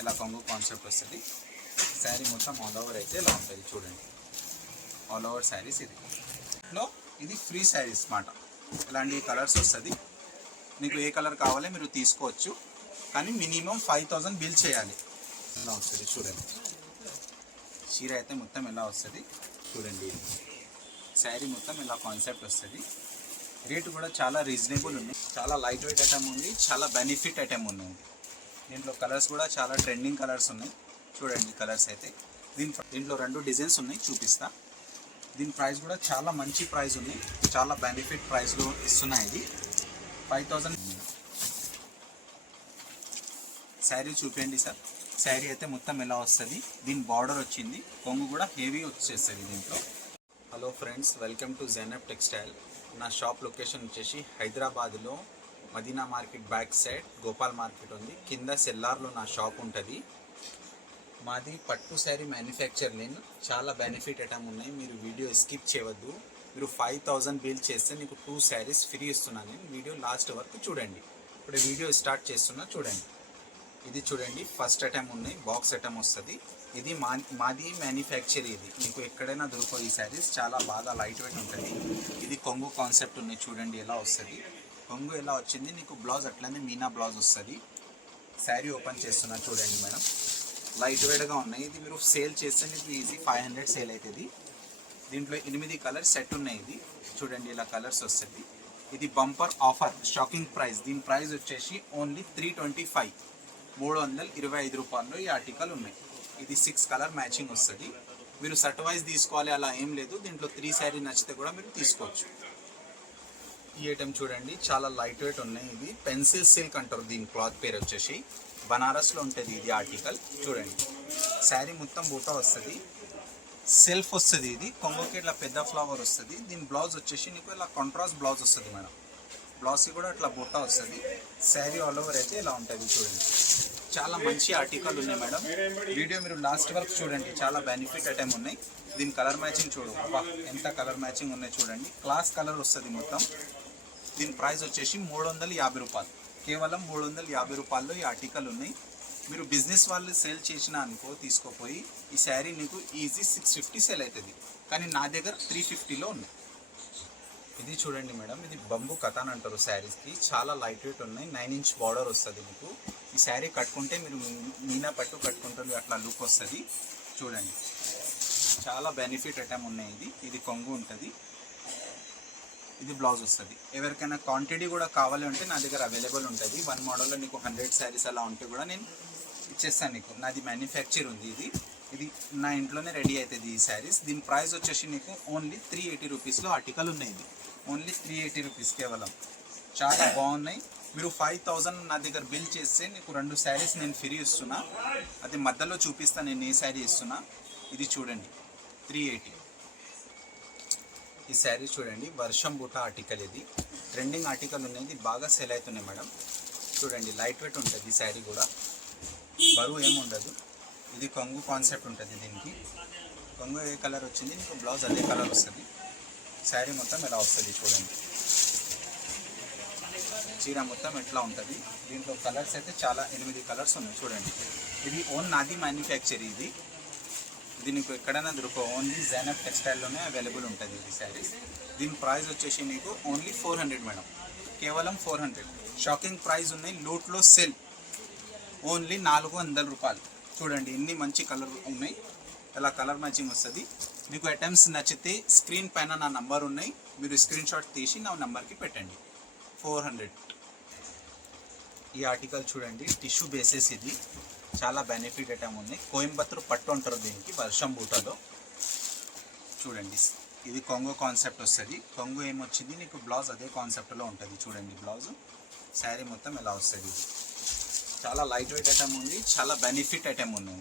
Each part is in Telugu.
ఇలా కొంగు కాన్సెప్ట్ వస్తుంది. శారీ మొత్తం ఆల్ ఓవర్ అయితే ఇలా ఉంటుంది చూడండి. ఆల్ ఓవర్ శారీస్ ఇది ఫ్రీ శారీస్ మాట. ఇలాంటి కలర్స్ వస్తుంది. మీకు ఏ కలర్ కావాలో మీరు తీసుకోవచ్చు, కానీ మినిమం 5000 బిల్ చేయాలి. ఇలా వస్తుంది చూడండి. చీర అయితే మొత్తం ఎలా వస్తుంది చూడండి. శారీ మొత్తం ఇలా కాన్సెప్ట్ వస్తుంది. రేటు కూడా చాలా రీజనబుల్ ఉంది. చాలా లైట్ వెయిట్ ఐటమ్ ఉంది, చాలా బెనిఫిట్ ఐటమ్ ఉన్నాయి. దీంట్లో కలర్స్ కూడా చాలా ట్రెండింగ్ కలర్స్ ఉన్నాయి చూడండి. కలర్స్ అయితే దీంట్లో 2 డిజైన్స్ ఉన్నాయి, చూపిస్తా. దీని ప్రైస్ కూడా చాలా మంచి ప్రైస్ ఉంది, చాలా బెనిఫిట్ ప్రైస్లో ఇస్తున్నాయి. ఇది 5000. శారీ చూపించండి సార్. శారీ అయితే మొత్తం ఎలా వస్తుంది. దీని బార్డర్ వచ్చింది, కొంగు కూడా హెవీ వచ్చేస్తుంది దీంట్లో. Hello friends, welcome to Zainab textile. నా షాప్ లొకేషన్ వచ్చేసి హైదరాబాద్లో Madina market back side Gopal market ఉంది. కింద సెల్లార్లో నా షాప్ ఉంటుంది. మాది పట్టు శారీ మ్యానుఫ్యాక్చర్ నేను. చాలా బెనిఫిట్ ఐటమ్ ఉన్నాయి, మీరు వీడియో స్కిప్ చేయవద్దు. మీరు 5000 బిల్ చేస్తే మీకు 2 శారీస్ ఫ్రీ ఇస్తున్నాను నేను. వీడియో లాస్ట్ వరకు చూడండి. ఇప్పుడు వీడియో స్టార్ట్ చేస్తున్నా చూడండి. ఇది చూడండి, ఫస్ట్ ఐటమ్ ఉన్నాయి, బాక్స్ ఐటమ్ వస్తుంది. ఇది మాది మ్యానుఫ్యాక్చర్. ఇది మీకు ఎక్కడైనా దొరకదు ఈ శారీస్. చాలా బాగా లైట్ వెయిట్ ఉంటుంది. ఇది కొంగు కాన్సెప్ట్ ఉన్నాయి చూడండి ఎలా వస్తుంది. కొంగు ఎలా వచ్చింది, నీకు బ్లౌజ్ అట్లనే మీనా బ్లౌజ్ వస్తుంది. శారీ ఓపెన్ చేస్తున్నా చూడండి మేడం. లైట్ వెయిట్గా ఉన్నాయి. ఇది మీరు సేల్ చేస్తే మీకు ఈజీ 500 సేల్ అవుతుంది. దీంట్లో 8 కలర్స్ సెట్ ఉన్నాయి. ఇది చూడండి ఇలా కలర్స్ వస్తుంది. ఇది బంపర్ ఆఫర్, షాకింగ్ ప్రైస్. దీని ప్రైస్ వచ్చేసి ఓన్లీ 325, 325 రూపాయల్లో ఈ ఆర్టికల్ ఉన్నాయి. ఇది 6 కలర్ మ్యాచింగ్ వస్తుంది. మీరు సెట్ వైజ్ తీసుకోవాలి అలా ఏం లేదు. దీంట్లో 3 శారీ నచ్చితే కూడా మీరు తీసుకోవచ్చు. ఈ ఐటమ్ చూడండి, చాలా లైట్ వెయిట్ ఉన్నాయి. ఇది పెన్సిల్ సిల్క్ అంటారు. దీని క్లాత్ పేరు వచ్చేసి బనారస్లో ఉంటుంది ఇది ఆర్టికల్. చూడండి శారీ మొత్తం బూటా వస్తుంది, సెల్ఫ్ వస్తుంది. ఇది కొంగుకి ఇట్లా పెద్ద ఫ్లవర్ వస్తుంది. దీని బ్లౌజ్ వచ్చేసి నీకు ఇలా కాంట్రాస్ట్ బ్లౌజ్ వస్తుంది మేడం. బ్లౌజ్కి కూడా ఇట్లా బూటా వస్తుంది. శారీ ఆల్ ఓవర్ అయితే ఇలా ఉంటుంది చూడండి. చాలా మంచి ఆర్టికల్ ఉన్నాయి మేడం. వీడియో మీరు లాస్ట్ వరకు చూడండి, చాలా బెనిఫిట్ ఐటమ్ ఉన్నాయి. దీని కలర్ మ్యాచింగ్ చూడు, ఎంత కలర్ మ్యాచింగ్ ఉన్నాయి చూడండి. క్లాస్ కలర్ వస్తుంది మొత్తం. దీని ప్రైస్ వచ్చేసి 350 రూపాయలు, కేవలం 350 రూపాయల్లో ఈ ఆర్టికల్ ఉన్నాయి. మీరు బిజినెస్ వాళ్ళు సేల్ చేసిన అనుకో తీసుకోపోయి ఈ శారీ నీకు ఈజీ 650 సేల్ అవుతుంది, కానీ నా దగ్గర 350లో ఉంది. ఇది చూడండి మేడం, ఇది బంబు కథాన్ అంటారు శారీస్కి. చాలా లైట్ వెయిట్ ఉన్నాయి. 9 ఇంచ్ బార్డర్ వస్తుంది మీకు. ఈ శారీ కట్టుకుంటే మీరు మీనా పట్టు కట్టుకుంటారు, అట్లా లుక్ వస్తుంది చూడండి. చాలా బెనిఫిట్ ఐటమ్ ఉన్నాయి. ఇది కొంగు ఉంటుంది. ఇది బ్లౌజ్ వస్తుంది. ఎవరికైనా క్వాంటిటీ కూడా కావాలి అంటే నా దగ్గర అవైలబుల్ ఉంటుంది. 1 మోడల్లో నీకు 100 శారీస్ అలా ఉంటే కూడా నేను ఇచ్చేస్తాను నీకు. నాది మ్యానుఫ్యాక్చర్ ఉంది. ఇది నా ఇంట్లోనే రెడీ అవుతుంది ఈ శారీస్. దీని ప్రైస్ వచ్చేసి నీకు ఓన్లీ 380 రూపీస్లో ఆర్టికల్ ఉన్నాయి. ఇది ఓన్లీ 380 రూపీస్ కేవలం. చాలా బాగున్నాయి. మీరు 5000 నా దగ్గర బిల్ చేస్తే నీకు 2 శారీస్ నేను ఫ్రీ ఇస్తున్నా. అది మధ్యలో చూపిస్తాను నేను ఏ శారీ ఇస్తున్నా. ఇది చూడండి 380. ఈ శారీ చూడండి, వర్షం బూట ఆర్టికల్. ఇది ట్రెండింగ్ ఆర్టికల్ ఉన్నాయి. ఇది బాగా సేల్ అవుతున్నాయి మేడం. చూడండి లైట్ వెయిట్ ఉంటుంది ఈ శారీ కూడా, బరువు ఏముండదు. ఇది కొంగు కాన్సెప్ట్ ఉంటుంది. దీనికి కొంగు ఏ కలర్ వచ్చింది నీకు బ్లౌజ్ అదే కలర్ వస్తుంది. శారీ మొత్తం ఎలా వస్తుంది చూడండి. చీర మొత్తం ఎట్లా ఉంటుంది. దీంట్లో కలర్స్ అయితే చాలా 8 కలర్స్ ఉన్నాయి చూడండి. ఇది ఓన్ నాది మ్యానుఫ్యాక్చర్. ఇది నీకు ఎక్కడైనా దొరకవు. ఓన్లీ జైనబ్ టెక్స్టైల్లోనే అవైలబుల్ ఉంటుంది ఇది శారీస్. దీని ప్రైస్ వచ్చేసి నీకు ఓన్లీ 400 మేడం, కేవలం 400. షాకింగ్ ప్రైస్ ఉన్నాయి. లూట్లో సెల్ ఓన్లీ 400 రూపాయలు. చూడండి ఎన్ని మంచి కలర్ ఉన్నాయి. ఇలా కలర్ మ్యాచింగ్ వస్తుంది. మీకు ఐటమ్స్ నచ్చితే స్క్రీన్ పైన నా నంబర్ ఉన్నాయి, మీరు స్క్రీన్ షాట్ తీసి నా నెంబర్కి పెట్టండి. 400. ఈ ఆర్టికల్ చూడండి, టిష్యూ బేసెస్. ఇది చాలా బెనిఫిట్ ఐటమ్ ఉంది. కోయంబత్తూరు పట్టు అంటారు దీనికి, వర్షం బూటలో. చూడండి ఇది కొంగు కాన్సెప్ట్ వస్తుంది. కొంగు ఏమొచ్చింది నీకు బ్లౌజ్ అదే కాన్సెప్ట్లో ఉంటుంది చూడండి. బ్లౌజ్ శారీ మొత్తం ఎలా వస్తుంది. చాలా లైట్ వెయిట్ ఐటమ్ ఉంది, చాలా బెనిఫిట్ ఐటమ్ ఉంది.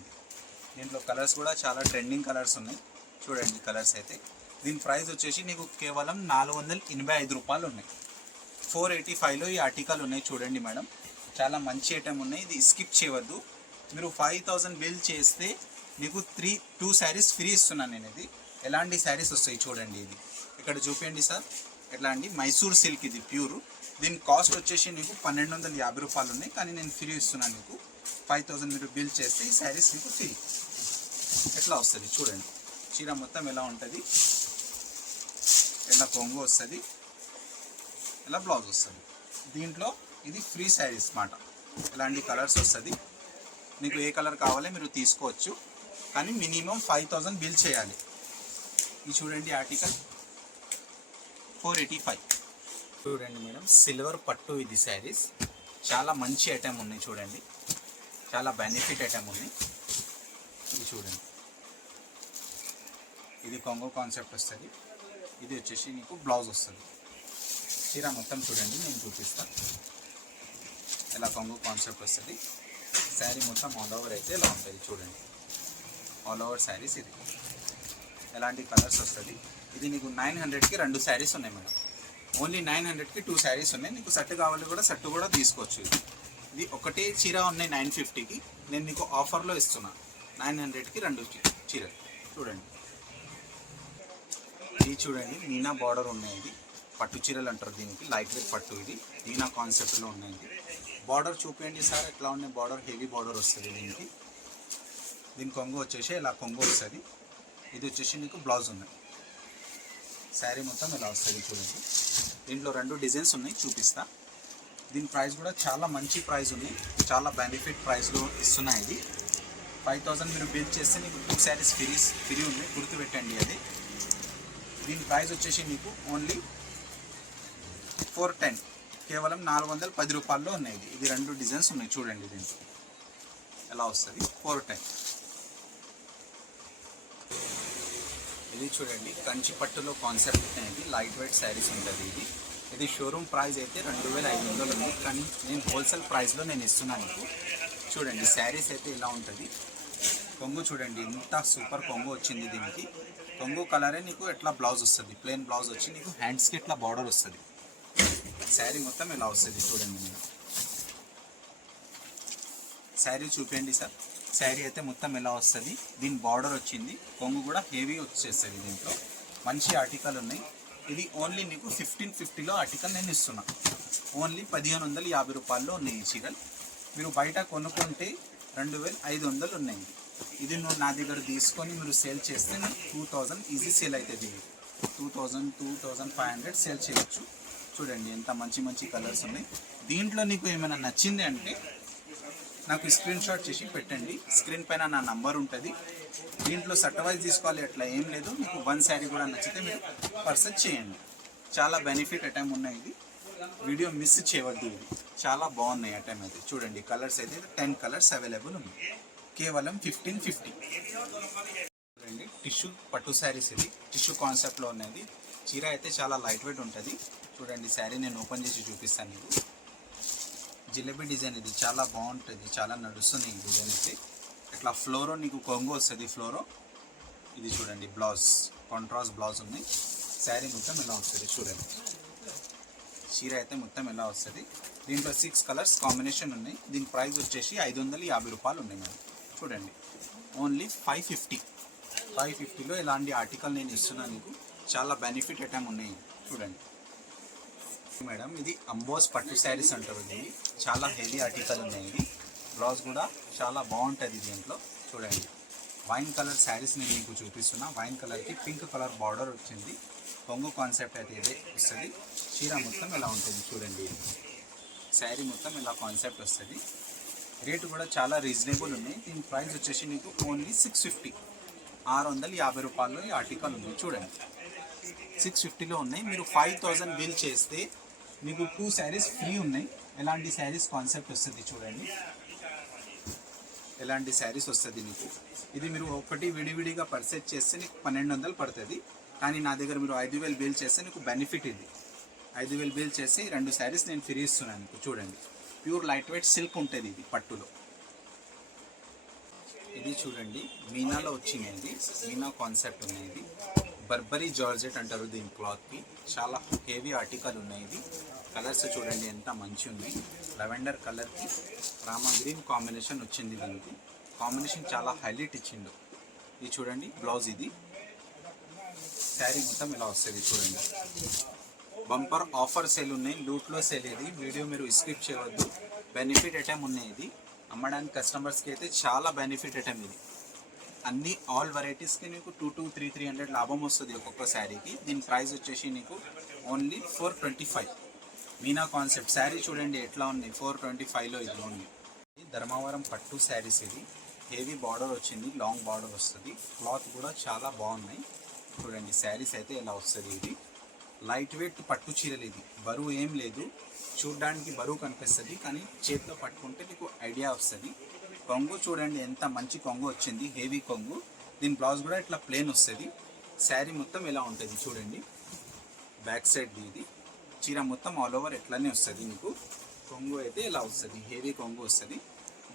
దీంట్లో కలర్స్ కూడా చాలా ట్రెండింగ్ కలర్స్ ఉన్నాయి చూడండి. కలర్స్ అయితే దీని ప్రైస్ వచ్చేసి నీకు కేవలం 485 రూపాయలు ఉన్నాయి. 485లో ఈ ఆర్టికల్ ఉన్నాయి చూడండి మేడం. చాలా మంచి ఐటమ్ ఉన్నాయి. ఇది స్కిప్ చేయవద్దు. మీరు 5000 బిల్ చేస్తే మీకు 2 శారీస్ ఫ్రీ ఇస్తున్నాను నేను. ఇది ఎలాంటి శారీస్ వస్తాయి చూడండి. ఇది ఇక్కడ చూపించండి సార్. ఎట్లా అండి, మైసూర్ సిల్క్. ఇది ప్యూర్. దీని కాస్ట్ వచ్చేసి నీకు 1250 రూపాయలు ఉన్నాయి, కానీ నేను ఫ్రీ ఇస్తున్నాను నీకు. 5000 మీరు బిల్ చేస్తే ఈ శారీస్ మీకు ఫ్రీ. ఎట్లా వస్తుంది చూడండి, చీర మొత్తం ఎలా ఉంటుంది, ఇలా కొంగు వస్తుంది, ఇలా బ్లౌజ్ వస్తుంది. దీంట్లో ఇది ఫ్రీ శారీస్ మాట. ఇలాంటి కలర్స్ వస్తుంది, మీకు ఏ కలర్ కావాలో మీరు తీసుకోవచ్చు, కానీ మినిమం 5000 బిల్ చేయాలి. ఇది చూడండి ఆర్టికల్ 485. చూడండి మేడం, సిల్వర్ పట్టు ఇది శారీస్. చాలా మంచి ఐటమ్ ఉన్నాయి చూడండి, చాలా బెనిఫిట్ ఐటమ్ ఉన్నాయి. ఇది చూడండి, ఇది కొంగో కాన్సెప్ట్ వస్తుంది. ఇది వచ్చేసి మీకు బ్లౌజ్ వస్తుంది. చీర మొత్తం చూడండి, నేను చూపిస్తాను. ఇలా కొంగో కాన్సెప్ట్ వస్తుంది. శారీ మొత్తం ఆల్ ఓవర్ అయితే ఇలా ఉంటుంది చూడండి, ఆల్ ఓవర్ శారీస్. ఇది ఎలాంటి కలర్స్ వస్తుంది. ఇది నీకు 900కి 2 శారీస్ ఉన్నాయి మేడం. ఓన్లీ 900కి 2 శారీస్ ఉన్నాయి. నీకు సెట్ కావాలి కూడా సెట్ కూడా తీసుకోవచ్చు. ఇది ఒకటే చీర ఉన్నాయి 950కి, నేను నీకు ఆఫర్లో ఇస్తున్నా. 900కి 2 చీరలు చూడండి. ఇది చూడండి, మీనా బార్డర్ ఉన్నాయి. ఇది పట్టు చీరలు అంటారు దీనికి, లైట్ వెయిట్ పట్టు. ఇది మీనా కాన్సెప్ట్లో ఉన్నాయి. బార్డర్ చూపించండి సార్ ఎట్లా ఉన్నాయి. బార్డర్ హెవీ బార్డర్ వస్తుంది దీనికి. దీని కొంగు వచ్చేసి ఇలా కొంగు వస్తుంది. ఇది వచ్చేసి నీకు బ్లౌజ్ ఉన్నాయి. శారీ మొత్తం ఇలా వస్తుంది చూడండి. దీంట్లో 2 డిజైన్స్ ఉన్నాయి, చూపిస్తా. దీని ప్రైస్ కూడా చాలా మంచి ప్రైస్ ఉంది, చాలా బెనిఫిట్ ప్రైస్లో ఇస్తున్నాయి. ఇది 5000 మీరు బిల్ చేస్తే నీకు 2 శారీస్ ఫ్రీ ఉన్నాయి, గుర్తుపెట్టండి అది. దీని ప్రైస్ వచ్చేసి మీకు ఓన్లీ 410, కేవలం 410 రూపాయల్లో ఉన్నాయి. ఇది 2 డిజైన్స్ ఉన్నాయి చూడండి. దీంట్లో ఎలా వస్తుంది 410. ఇది చూడండి, కంచి పట్టులో కాన్సెప్ట్ అనేది లైట్ వెయిట్ శారీస్ ఉంటుంది. ఇది షోరూమ్ ప్రైస్ అయితే 2500 ఉంది, కానీ నేను హోల్సేల్ ప్రైస్లో నేను ఇస్తున్నాను మీకు. చూడండి శారీస్ అయితే ఇలా ఉంటుంది. కొంగు చూడండి, ఇంత సూపర్ కొంగు వచ్చింది దీనికి. కొంగు కలరే నీకు ఎట్లా బ్లౌజ్ వస్తుంది, ప్లెయిన్ బ్లౌజ్ వచ్చి నీకు హ్యాండ్స్కి ఇట్లా బార్డర్ వస్తుంది. శారీ మొత్తం ఇలా వస్తుంది చూడండి. మీరు శారీ చూపించండి సార్. శారీ అయితే మొత్తం ఎలా వస్తుంది, దీని బార్డర్ వచ్చింది, కొంగు కూడా హెవీ వచ్చేస్తుంది. దీంట్లో మంచి ఆర్టికల్ ఉన్నాయి. ఇది ఓన్లీ మీకు 1550లో ఆర్టికల్ నేను ఇస్తున్నా. ఓన్లీ 1550 రూపాయల్లో ఉన్నాయి ఈ చీరలు. మీరు బయట కొనుక్కుంటే 2500 ఉన్నాయి. ఇది నువ్వు నా దగ్గర తీసుకొని మీరు సేల్ చేస్తే 2000 ఈజీ సేల్ అవుతుంది. 2000 2500 సేల్ చేయవచ్చు. చూడండి ఎంత మంచి మంచి కలర్స్ ఉన్నాయి. దీంట్లో నీకు ఏమైనా నచ్చింది అంటే నాకు స్క్రీన్ షాట్ చేసి పెట్టండి. స్క్రీన్ పైన నా నంబర్ ఉంటుంది. దీంట్లో సర్టవైజ్ తీసుకోవాలి అట్లా ఏం లేదు. మీకు 1 శారీ కూడా నచ్చితే మీరు పర్చేజ్ చేయండి. చాలా బెనిఫిట్ ఐటమ్ ఉన్నాయి. ఇది వీడియో మిస్ చేయవద్దు. ఇది చాలా బాగున్నాయి ఐటమ్ అయితే. చూడండి కలర్స్ అయితే 10 కలర్స్ అవైలబుల్ ఉన్నాయి, కేవలం 1550. చూడండి టిష్యూ పట్టు శారీస్. ఇది టిష్యూ కాన్సెప్ట్లో ఉన్నది. చీర అయితే చాలా లైట్ వెయిట్ ఉంటుంది. చూడండి శారీ నేను ఓపెన్ చేసి చూపిస్తాను మీకు. జిలేబీ డిజైన్ ఇది చాలా బాగుంటుంది, చాలా నడుస్తుంది ఈ డిజైన్ అయితే. ఇట్లా ఫ్లోరో నీకు కొంగు వస్తుంది ఫ్లోరో. ఇది చూడండి బ్లౌజ్, కాంట్రాస్ట్ బ్లౌజ్ ఉంది. శారీ మొత్తం ఎలా వస్తుంది చూడండి. చీర అయితే మొత్తం ఎలా వస్తుంది. దీంట్లో 6 కలర్స్ కాంబినేషన్ ఉన్నాయి. దీని ప్రైస్ వచ్చేసి 550 రూపాయలు ఉన్నాయి మేడం. చూడండి ఓన్లీ 550లో ఇలాంటి ఆర్టికల్ నేను ఇస్తున్నాను మీకు. చాలా బెనిఫిట్ ఐటమ్ ఉన్నాయి చూడండి మేడం. ఇది అంబోస్ పట్టు శారీస్ అంటారు. ఇది చాలా హెవీ ఆర్టికల్ ఉన్నాయి. ఇది బ్లౌజ్ కూడా చాలా బాగుంటుంది దీంట్లో. చూడండి వైన్ కలర్ శారీస్ నేను మీకు చూపిస్తున్నా. వైన్ కలర్కి పింక్ కలర్ బార్డర్ వచ్చింది. కొంగు కాన్సెప్ట్ అయితే ఇదే వస్తుంది. చీర మొత్తం ఇలా ఉంటుంది చూడండి. శారీ మొత్తం ఇలా కాన్సెప్ట్ వస్తుంది. రేటు కూడా చాలా రీజనబుల్ ఉన్నాయి. దీని ప్రైస్ వచ్చేసి మీకు ఓన్లీ 650, 650 రూపాయల్లో ఈ ఆర్టికల్ ఉంది. చూడండి 650లో ఉన్నాయి. మీరు 5000 బిల్ చేస్తే మీకు 2 శారీస్ ఫ్రీ ఉన్నాయి. ఎలాంటి శారీస్ కాన్సెప్ట్ వస్తుంది చూడండి. ఎలాంటి శారీస్ వస్తుంది మీకు. ఇది మీరు ఒకటి విడివిడిగా పర్చేజ్ చేస్తే నీకు 1200 పడుతుంది. కానీ నా దగ్గర మీరు 5000 బిల్ చేస్తే నీకు బెనిఫిట్ ఇది. 5000 బిల్ చేసి 2 శారీస్ నేను ఫ్రీ ఇస్తున్నాను మీకు. చూడండి ప్యూర్ లైట్ వెయిట్ సిల్క్ ఉంటుంది ఇది పట్టులో. ఇది చూడండి మీనాలో వచ్చింది. మీనా కాన్సెప్ట్ ఉన్నాయి. ఇది బర్బరీ జార్జెట్ అంటారు దీని క్లాత్కి. చాలా హెవీ ఆర్టికల్ ఉన్నాయి. ఇది కలర్స్ చూడండి ఎంత మంచి ఉన్నాయి. లెవెండర్ కలర్కి రామా గ్రీన్ కాంబినేషన్ వచ్చింది. దీనికి కాంబినేషన్ చాలా హైలైట్ ఇచ్చిండు. ఇది చూడండి బ్లౌజ్. ఇది శారీ మొత్తం ఇలా వస్తుంది చూడండి. బంపర్ ఆఫర్ సేల్ ఉన్నాయి, లూట్లో సేల్. ఇది వీడియో మీరు స్కిప్ చేయవద్దు. బెనిఫిట్ ఐటమ్ ఉన్నాయి. ఇది అమ్మడానికి కస్టమర్స్కి అయితే చాలా బెనిఫిట్ ఐటమ్ ఇది. అన్ని ఆల్ వెరైటీస్కి నీకు 200-300 లాభం వస్తుంది ఒక్కొక్క శారీకి. దీని ప్రైస్ వచ్చేసి నీకు ఓన్లీ 425. మీనా కాన్సెప్ట్ శారీ చూడండి ఎట్లా ఉంది, 425లో ఇది ఓన్లీ. ధర్మవరం పట్టు శారీస్ ఇది. హెవీ బార్డర్ వచ్చింది, లాంగ్ బార్డర్ వస్తుంది. క్లాత్ కూడా చాలా బాగున్నాయి చూడండి. శారీస్ అయితే ఇలా వస్తుంది. ఇది లైట్ వెయిట్ పట్టు చీరలు. ఇది బరువు ఏం లేదు, చూడడానికి బరువు కనిపిస్తుంది కానీ చేతిలో పట్టుకుంటే నీకు ఐడియా వస్తుంది. కొంగు చూడండి ఎంత మంచి కొంగు వచ్చింది, హెవీ కొంగు. దీని బ్లౌజ్ కూడా ఇట్లా ప్లేన్ వస్తుంది. శారీ మొత్తం ఇలా ఉంటుంది చూడండి. బ్యాక్ సైడ్ ఇది చీర మొత్తం ఆల్ ఓవర్ ఎట్లానే వస్తుంది. నీకు కొంగు అయితే ఇలా వస్తుంది, హెవీ కొంగు వస్తుంది.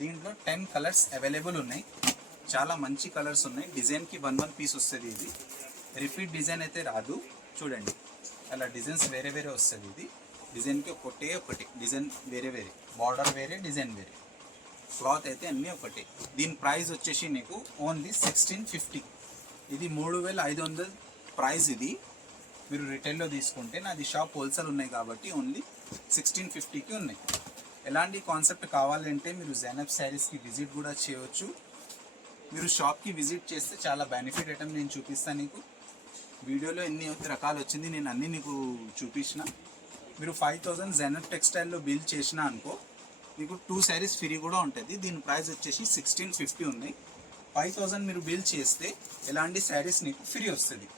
దీంట్లో 10 కలర్స్ అవైలబుల్ ఉన్నాయి. చాలా మంచి కలర్స్ ఉన్నాయి. డిజైన్కి 1 పీస్ వస్తుంది. ఇది రిపీట్ డిజైన్ అయితే రాదు చూడండి. అలా డిజైన్స్ వేరే వేరే వస్తుంది. ఇది డిజైన్కి ఒకటి డిజైన్ వేరే వేరే, బార్డర్ వేరే, డిజైన్ వేరే, క్లాత్ అయితే అన్నీ ఒకటి. దీని ప్రైస్ వచ్చేసి నీకు ఓన్లీ 1650. ఇది 3500 ప్రైస్. ఇది మీరు రిటైల్లో తీసుకుంటే, నాది షాప్ హోల్సేల్ ఉన్నాయి కాబట్టి ఓన్లీ 1650కి ఉన్నాయి. ఎలాంటి కాన్సెప్ట్ కావాలంటే మీరు జైనబ్ శారీస్కి విజిట్ కూడా చేయవచ్చు. మీరు షాప్కి విజిట్ చేస్తే చాలా బెనిఫిట్ ఐటమ్ నేను చూపిస్తాను నీకు. వీడియోలో ఎన్ని రకాలు వచ్చింది నేను అన్నీ నీకు చూపించిన. మీరు 5000 జైనబ్ టెక్స్టైల్లో బిల్ చేసినా అనుకో, మీకు 2 శారీస్ ఫ్రీ కూడా ఉంటుంది. దీని ప్రైస్ వచ్చేసి 1650 ఉన్నాయి. 5000 మీరు బిల్ చేస్తే ఎలాంటి శారీస్ నీకు ఫ్రీ వస్తుంది.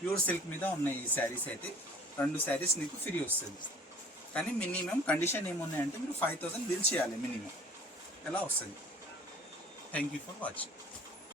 ప్యూర్ సిల్క్ మీద ఉన్నాయి ఈ శారీస్ అయితే. 2 శారీస్ నీకు ఫ్రీ వస్తుంది. కానీ మినిమం కండిషన్ ఏమున్నాయంటే మీరు 5000 బిల్ చేయాలి మినిమం. ఎలా వస్తుంది. Thank you for watching.